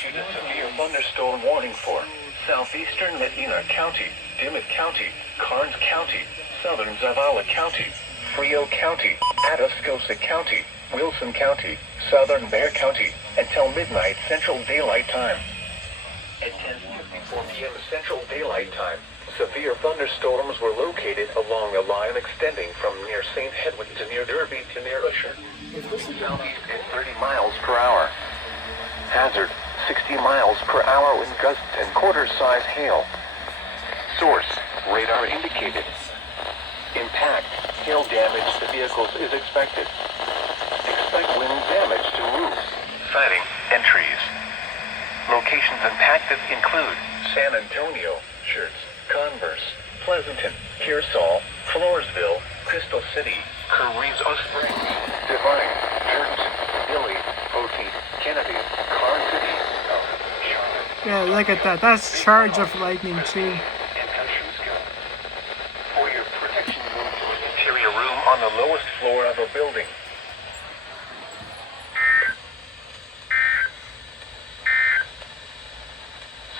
issued a severe thunderstorm warning for southeastern Medina County, Dimmitt County, Karnes County, southern Zavala County, Frio County, Atascosa County, Wilson County, southern Bexar County, until midnight Central Daylight Time. At 10:54 p.m. Central Daylight Time, severe thunderstorms were located along a line extending from near St. Hedwig to near Derby to near Usher. Southeast at 30 miles per hour. Hazard, 60 miles per hour with gusts and quarter-size hail. Source, radar indicated. Impact, hail damage to vehicles is expected. Expect wind damage to roofs, siding, and trees. Locations impacted include San Antonio, Shirts, Converse, Pleasanton, Pearsall, Floresville, Crystal City, Carrizo Springs, Divine, Jordanson, Dilley, Poteet, Kennedy, Carr City, Charlotte. Yeah, look at that. That's charge of lightning too. For your protection, move to an interior room on the lowest floor of a building.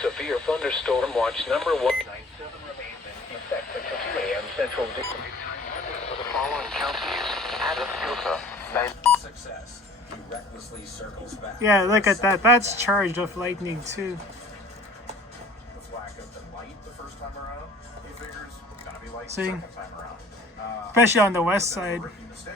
Severe thunderstorm watch number 197 remains in effect until 2 a.m. Central Daylight Time for the following counties: Atascosa, Success. He recklessly circles back. Yeah, look at that. That's charge of lightning too. The flack of the light the first time around. He figures it's gonna be light the See? second time around. Especially on the west side. Rookie mistake.